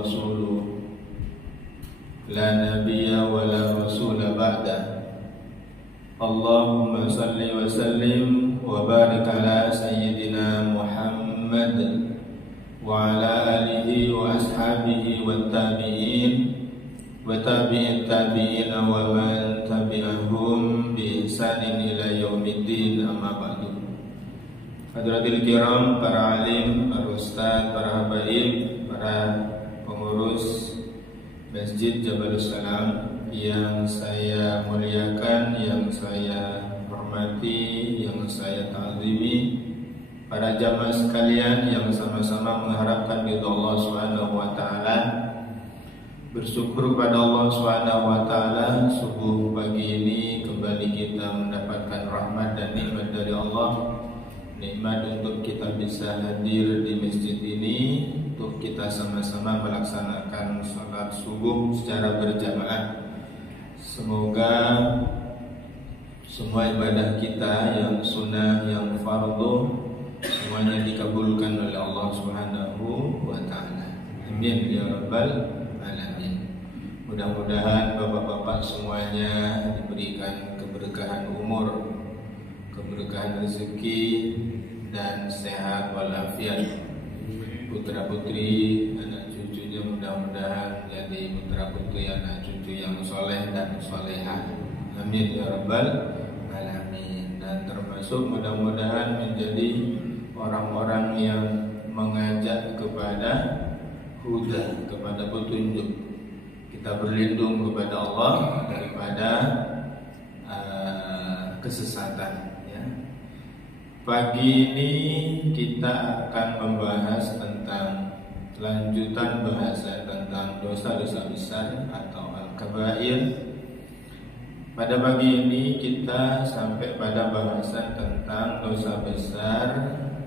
rasuluh la nabiyya wa la rasula ba'da. Allahumma salli wa sallim wa barik ala sayyidina Muhammad wa ala alihi wa ashabihi wa tabi'in wa tabi'in tabi'in wa man tabi'ahum bi ihsanin ila yaumiddin, amma ba'du. Hadratil kiram, para alim, para ustaz, para habaib, para pengurus Masjid Jabalus Salam yang saya muliakan, yang saya hormati, yang saya ta'zimi, para jamaah sekalian yang sama-sama mengharapkan ridha Allah Subhanahu wa taala. Bersyukur kepada Allah Subhanahu wa taala, subuh pagi ini kembali kita mendapatkan rahmat dan nikmat dari Allah. Nikmat untuk kita bisa hadir di masjid ini, untuk kita sama-sama melaksanakan sholat subuh secara berjamaah. Semoga semua ibadah kita yang sunnah, yang fardu, semuanya dikabulkan oleh Allah Subhanahu wa taala. Amin ya rabbal alamin. Mudah-mudahan bapak-bapak semuanya diberikan keberkahan umur, keberkahan rezeki dan sehat walafiat. Putra-putri, anak cucunya mudah-mudahan jadi putra-putri, anak cucu yang soleh dan solehah. Amin ya rabbal alamin. Dan termasuk mudah-mudahan menjadi orang-orang yang mengajak kepada huda, kepada petunjuk. Kita berlindung kepada Allah daripada kesesatan. Pagi ini kita akan membahas tentang lanjutan bahasa tentang dosa-dosa besar atau al-kabair. Pada pagi ini kita sampai pada bahasan tentang dosa besar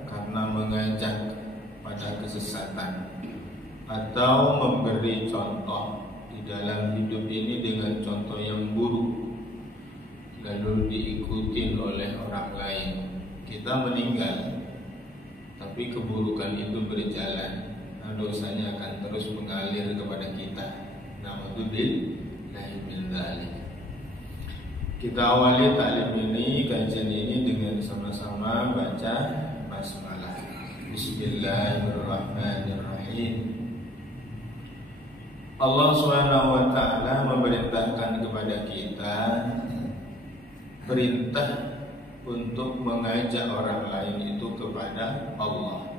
karena mengajak pada kesesatan atau memberi contoh di dalam hidup ini dengan contoh yang buruk lalu diikuti oleh orang lain. Kita meninggal, tapi keburukan itu berjalan, dosanya akan terus mengalir kepada kita. Na'udzubillahi min dzalik. Kita awali taklim ini, kajian ini dengan sama-sama baca basmalah. Bismillahirrahmanirrahim. Allah Subhanahu wa taala memerintahkan kepada kita perintah untuk mengajak orang lain itu kepada Allah.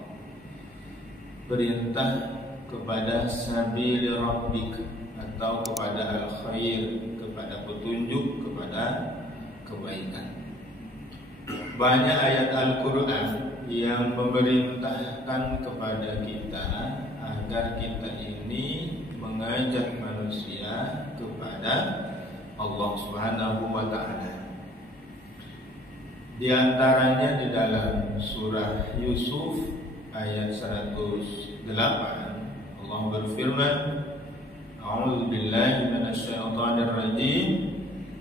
Perintah kepada sabil rabbik atau kepada al-khair, kepada petunjuk, kepada kebaikan. Banyak ayat Al-Quran yang memerintahkan kepada kita agar kita ini mengajak manusia kepada Allah Subhanahu wa ta'ala. Di antaranya di dalam surah Yusuf ayat 108 Allah berfirman, A'udzu billahi minasyaitonir rajim,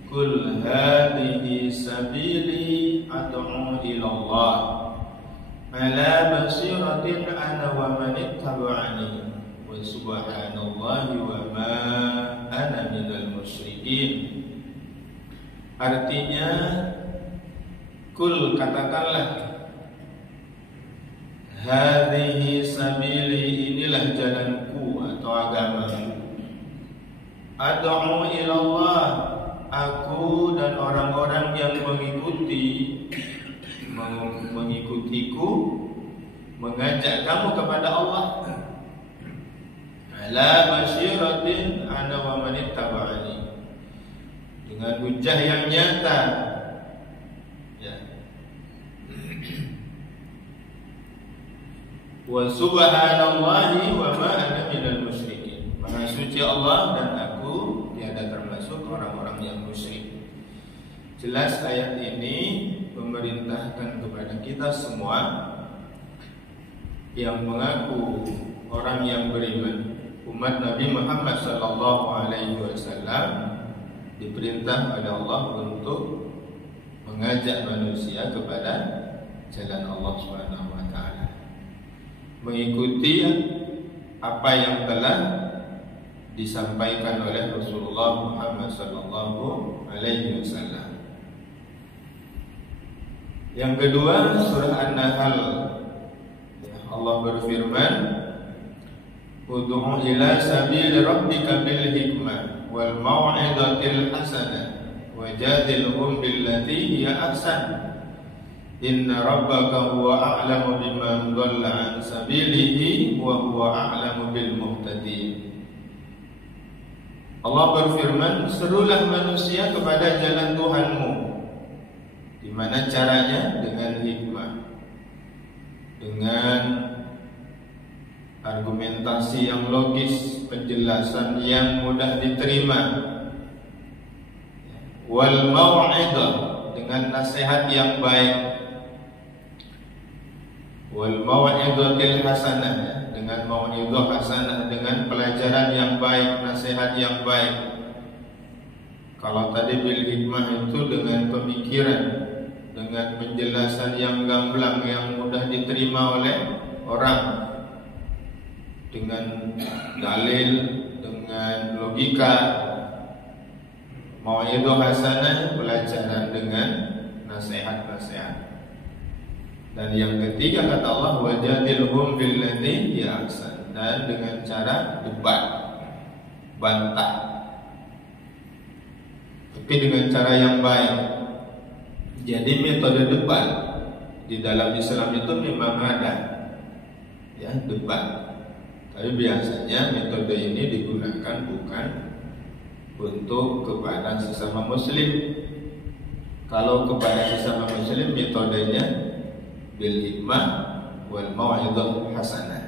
Qul hadhihi sabili ad'u ila Allah ala basiratin ana wa man ittaba'ani wa subhanallahi wa ma ana minal musyrikin. Artinya, Kul, katakanlah, hadhihi sabili, inilah jalanku atau agamaku. Ad'u ila Allah, aku dan orang-orang yang mengikutiku mengajak kamu kepada Allah. Ala basyiratin ana wa man ittaba'ani, dengan hujah yang nyata. Wa subhanallahi wa ma ana minal musyrikin. Maha suci Allah dan aku tiada termasuk orang-orang yang musyrik. Jelas ayat ini memerintahkan kepada kita semua yang mengaku orang yang beriman, umat Nabi Muhammad sallallahu alaihi wasallam, diperintah oleh Allah untuk mengajak manusia kepada jalan Allah Subhanahu wa taala. Mengikuti apa yang telah disampaikan oleh Rasulullah Muhammad sallallahu alaihi wasallam. Yang kedua, surah An-Nahl. Allah berfirman, "Ud'u ila sabili rabbika bil hikmah wal mau'izatil hasanah wajadilhum billati hiya ahsan. Inna rabbaka huwa a'lamu biman dhalla an sabilihi wa huwa a'lamu bil muhtadin." Allah berfirman, serulah manusia kepada jalan Tuhanmu. Di mana caranya? Dengan hikmah, dengan argumentasi yang logis, penjelasan yang mudah diterima. Wal mau'izah, dengan nasihat yang baik. Wal mau'izatil hasanah, dengan mau'izah hasanah, dengan pelajaran yang baik, nasihat yang baik. Kalau tadi bil hikmah itu dengan pemikiran, dengan penjelasan yang gamblang, yang mudah diterima oleh orang, dengan dalil, dengan logika. Mau'izah hasanah, pelajaran dengan nasihat-nasihat. Dan yang ketiga kata Allah, wajadilhum billati hiya ahsan, dan dengan cara debat, bantah, tapi dengan cara yang baik. Jadi metode debat di dalam Islam itu memang ada, ya, debat. Tapi biasanya metode ini digunakan bukan untuk kepada sesama muslim. Kalau kepada sesama muslim metodenya bil hikmah wal mau'izah hasanah.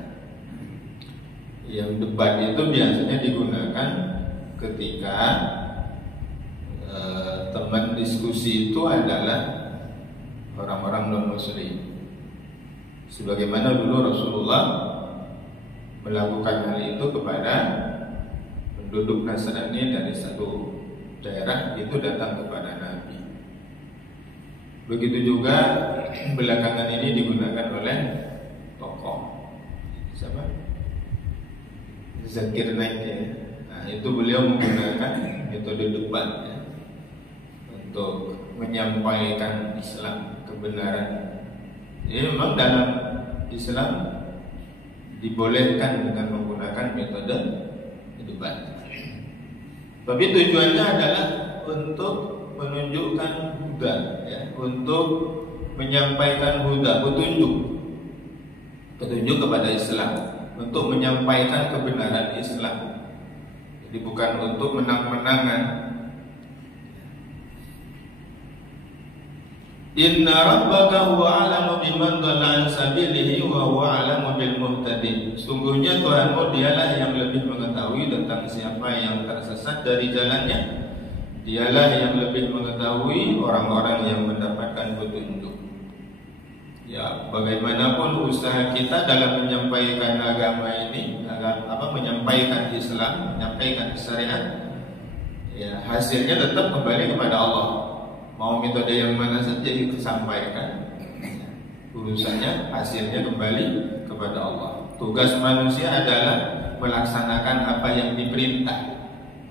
Yang debat itu biasanya digunakan ketika teman diskusi itu adalah orang-orang non-muslim. Sebagaimana dulu Rasulullah melakukan hal itu kepada penduduk Nasrani dari satu daerah, itu datang kepada Nabi. Begitu juga belakangan ini digunakan oleh tokoh, siapa? Zakir Naik, ya. Nah, itu beliau menggunakan metode debat, ya, untuk menyampaikan Islam, kebenaran. Jadi memang dalam Islam dibolehkan dengan menggunakan metode debat. Tapi tujuannya adalah untuk menunjukkan huda, ya, untuk menyampaikan huda, petunjuk kepada Islam, untuk menyampaikan kebenaran Islam. Jadi bukan untuk menang-menangan. Inna rabbaka huwa a'lamu biman dhalla an sabilihi wa huwa a'lamu bil muhtadin. Sungguhnya Tuhanmu dialah yang lebih mengetahui tentang siapa yang tersesat dari jalannya. Dialah yang lebih mengetahui orang-orang yang mendapatkan petunjuk. Ya, bagaimanapun usaha kita dalam menyampaikan agama ini, menyampaikan Islam, menyampaikan syariat, ya, hasilnya tetap kembali kepada Allah. Mau metode yang mana saja disampaikan, urusannya, hasilnya kembali kepada Allah. Tugas manusia adalah melaksanakan apa yang diperintah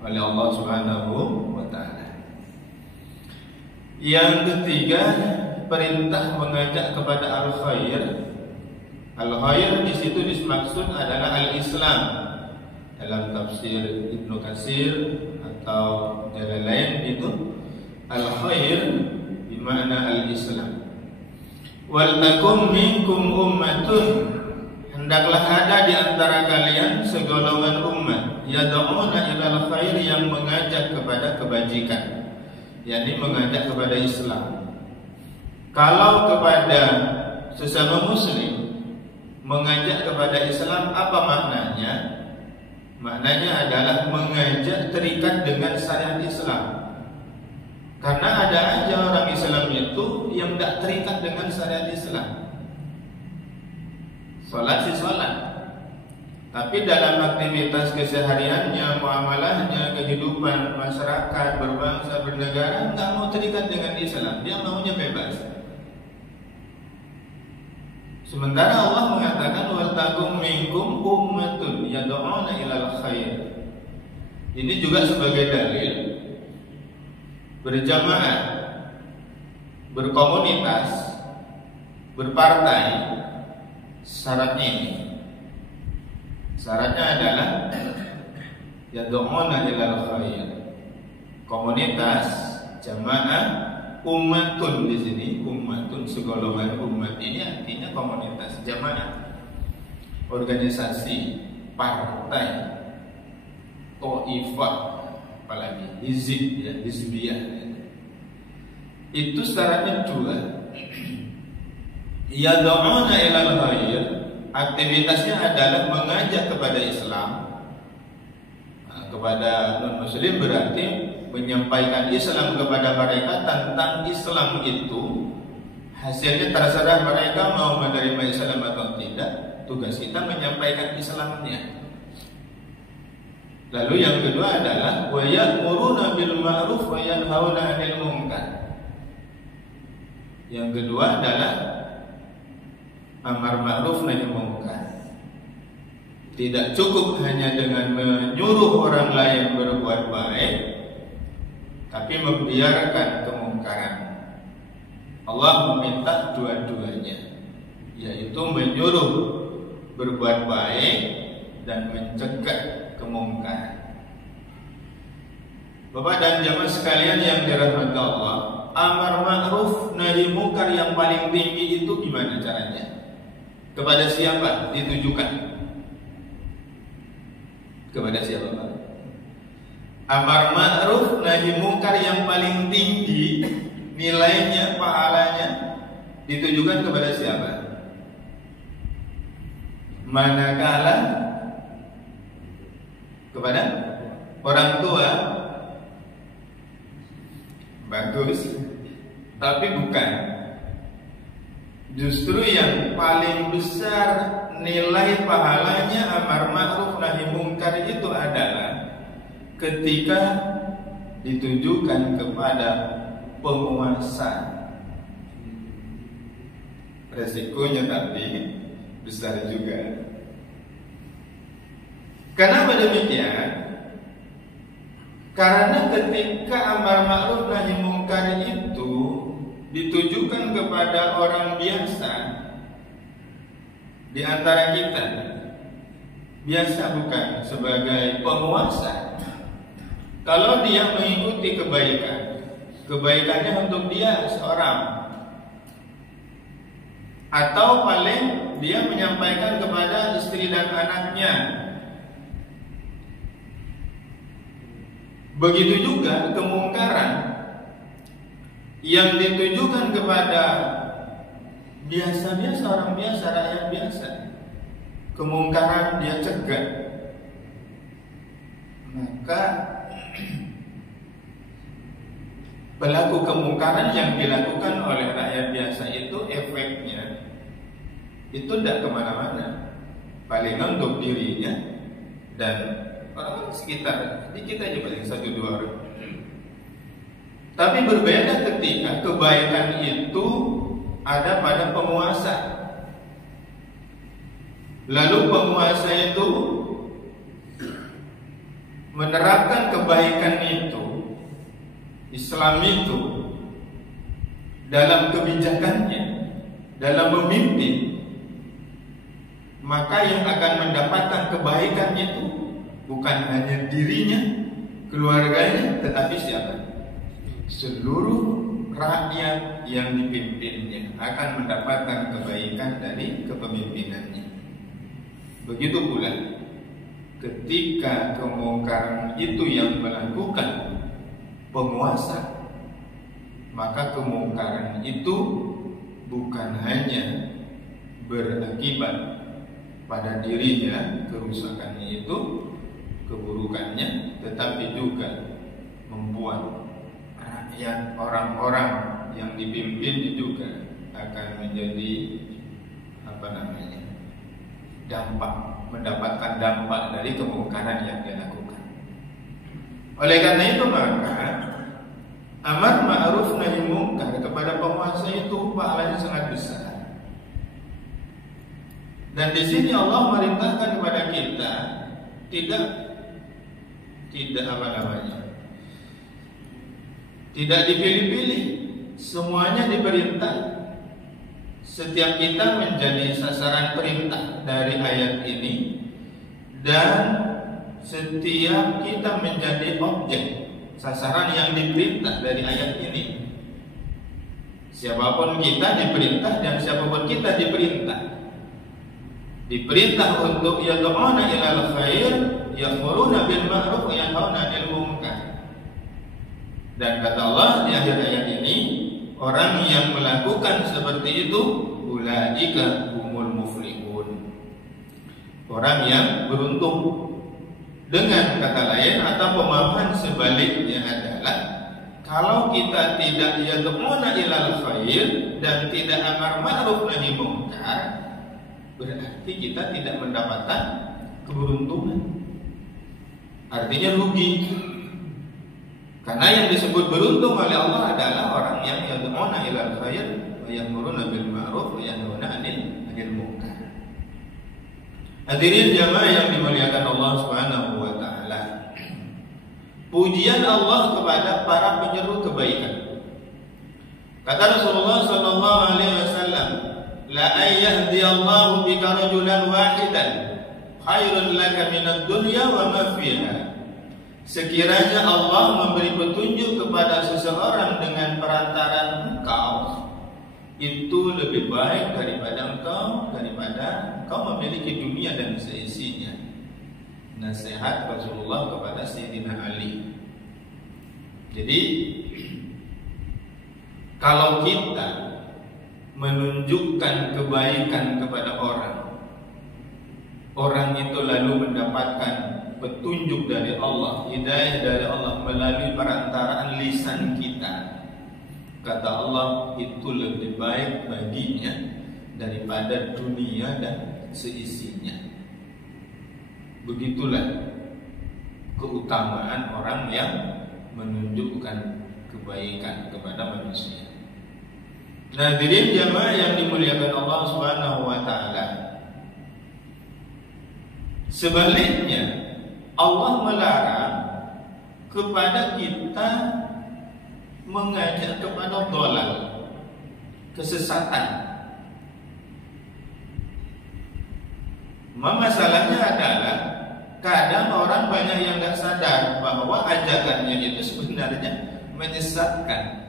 oleh Allah Subhanahu wa ta'ala. Yang ketiga, perintah mengajak kepada al-khair. Al-khair di situ dimaksud adalah al-Islam. Dalam tafsir Ibnu Katsir atau jalan lain itu al-khair bermakna al-Islam. Wal takum minkum ummatun, hendaklah ada di antara kalian segolongan umat, yad'una ilal khair, yang mengajak kepada kebajikan, yakni mengajak kepada Islam. Kalau kepada sesama muslim mengajak kepada Islam, apa maknanya? Maknanya adalah mengajak terikat dengan syariat Islam. Karena ada aja orang Islam itu yang tidak terikat dengan syariat Islam. Salat sih salat, tapi dalam aktivitas kesehariannya, muamalahnya, kehidupan masyarakat, berbangsa, bernegara, nggak mau terikat dengan Islam. Dia maunya bebas. Sementara Allah mengatakan wal takum minkum ummatun yad'una ilal khair. Ini juga sebagai dalil berjamaah, berkomunitas, berpartai syaratnya ini. Syaratnya adalah yad'una ilal khair. Komunitas, jamaah, ummatun di sini, ummatun segolongan umat ini artinya komunitas, jamaah, organisasi, partai, taifah, apalagi hizib ya, hizbiyah. Itu syaratnya dua. Yad'una ilal khair, aktivitasnya adalah mengajak kepada Islam. Kepada non-muslim berarti menyampaikan Islam kepada mereka tentang Islam itu. Hasilnya terserah mereka mau menerima Islam atau tidak. Tugas kita menyampaikan Islamnya. Lalu yang kedua adalah wa ya'muruna bil ma'ruf wa yanhauna 'anil munkar. Yang kedua adalah amar ma'ruf nahi munkar. Tidak cukup hanya dengan menyuruh orang lain berbuat baik, tapi membiarkan kemungkaran. Allah meminta dua-duanya, yaitu menyuruh berbuat baik dan mencegah kemungkaran. Bapak dan jamaah sekalian yang dirahmati Allah, amar ma'ruf nahi munkar yang paling tinggi itu gimana caranya? Kepada siapa ditujukan? Kepada siapa Pak? Amar ma'ruf nahi munkar yang paling tinggi nilainya, pahalanya ditujukan kepada siapa? Manakala kepada orang tua, bagus, tapi bukan. Justru yang paling besar nilai pahalanya amar ma'ruf nahi munkar itu adalah ketika ditujukan kepada penguasa. Resikonya tapi besar juga. Kenapa demikian? Karena ketika amar ma'ruf nahi munkar itu ditujukan kepada orang biasa di antara kita, biasa bukan sebagai penguasa. Kalau dia mengikuti kebaikan, kebaikannya untuk dia seorang, atau paling dia menyampaikan kepada istri dan anaknya. Begitu juga kemungkaran yang ditujukan kepada biasa-biasa, orang biasa, rakyat biasa, kemungkaran dia cegah. Maka pelaku kemungkaran yang dilakukan oleh rakyat biasa itu efeknya itu tidak kemana-mana, paling untuk dirinya dan orang sekitar, sedikit aja paling 1-2 orang. Tapi berbeda ketika kebaikan itu ada pada penguasa. Lalu penguasa itu menerapkan kebaikan itu, Islam itu dalam kebijakannya, dalam memimpin, maka yang akan mendapatkan kebaikan itu bukan hanya dirinya, keluarganya, tetapi siapa? Seluruh rakyat yang dipimpinnya akan mendapatkan kebaikan dari kepemimpinannya. Begitu pula ketika kemungkaran itu yang melakukan penguasa, maka kemungkaran itu bukan hanya berakibat pada dirinya, kerusakannya itu, keburukannya, tetapi juga membuat rakyat, orang-orang yang dipimpin juga akan menjadi dampak, mendapatkan dampak dari kemungkaran yang dilakukan. Oleh karena itu maka amar ma'ruf nahi munkar kepada penguasa itu pahalanya sangat besar. Dan di sini Allah merintahkan kepada kita tidak dipilih-pilih, semuanya diperintah. Setiap kita menjadi sasaran perintah dari ayat ini, dan setiap kita menjadi objek sasaran yang diperintah dari ayat ini. Siapapun kita diperintah dan siapapun kita diperintah. Diperintah untuk yad'una ilal khair, ya'muruna bil ma'ruf wa yanhauna 'anil munkar. Dan kata Allah di akhir ayat ini, orang yang melakukan seperti itu ulaika humul muflihun. Orang yang beruntung. Dengan kata lain atau pemahaman sebaliknya adalah kalau kita tidak yad'una ilal khair dan tidak amar ma'ruf nahi munkar, berarti kita tidak mendapatkan keberuntungan. Artinya rugi. Karena yang disebut beruntung oleh Allah adalah orang yang yad'una ilal khair wa ya'muruna bil ma'ruf wa yanhauna 'anil munkar. Hadirin jamaah yang dimuliakan Allah Subhanahu wa taala. Pujian Allah kepada para penyeru kebaikan. Kata Rasulullah sallallahu alaihi wasallam, la ayyahdiyallahu bika rajulan wahidan khairun laka minad dunya wa ma fiha. Sekiranya Allah memberi petunjuk kepada seseorang dengan perantaraan engkau, itu lebih baik daripada engkau memiliki dunia dan seisinya. Nasihat Rasulullah kepada Sayyidina Ali. Jadi kalau kita menunjukkan kebaikan kepada orang itu lalu mendapatkan petunjuk dari Allah, hidayah dari Allah melalui perantaraan lisan kita, kata Allah, itu lebih baik baginya daripada dunia dan seisinya. Begitulah keutamaan orang yang menunjukkan kebaikan kepada manusia. Nah, hadirin jamaah yang dimuliakan Allah Subhanahu wa taala. Sebaliknya, Allah melarang kepada kita mengajak kepada dhalal, kesesatan. Masalahnya adalah kadang orang banyak yang tidak sadar bahwa ajakannya itu sebenarnya menyesatkan.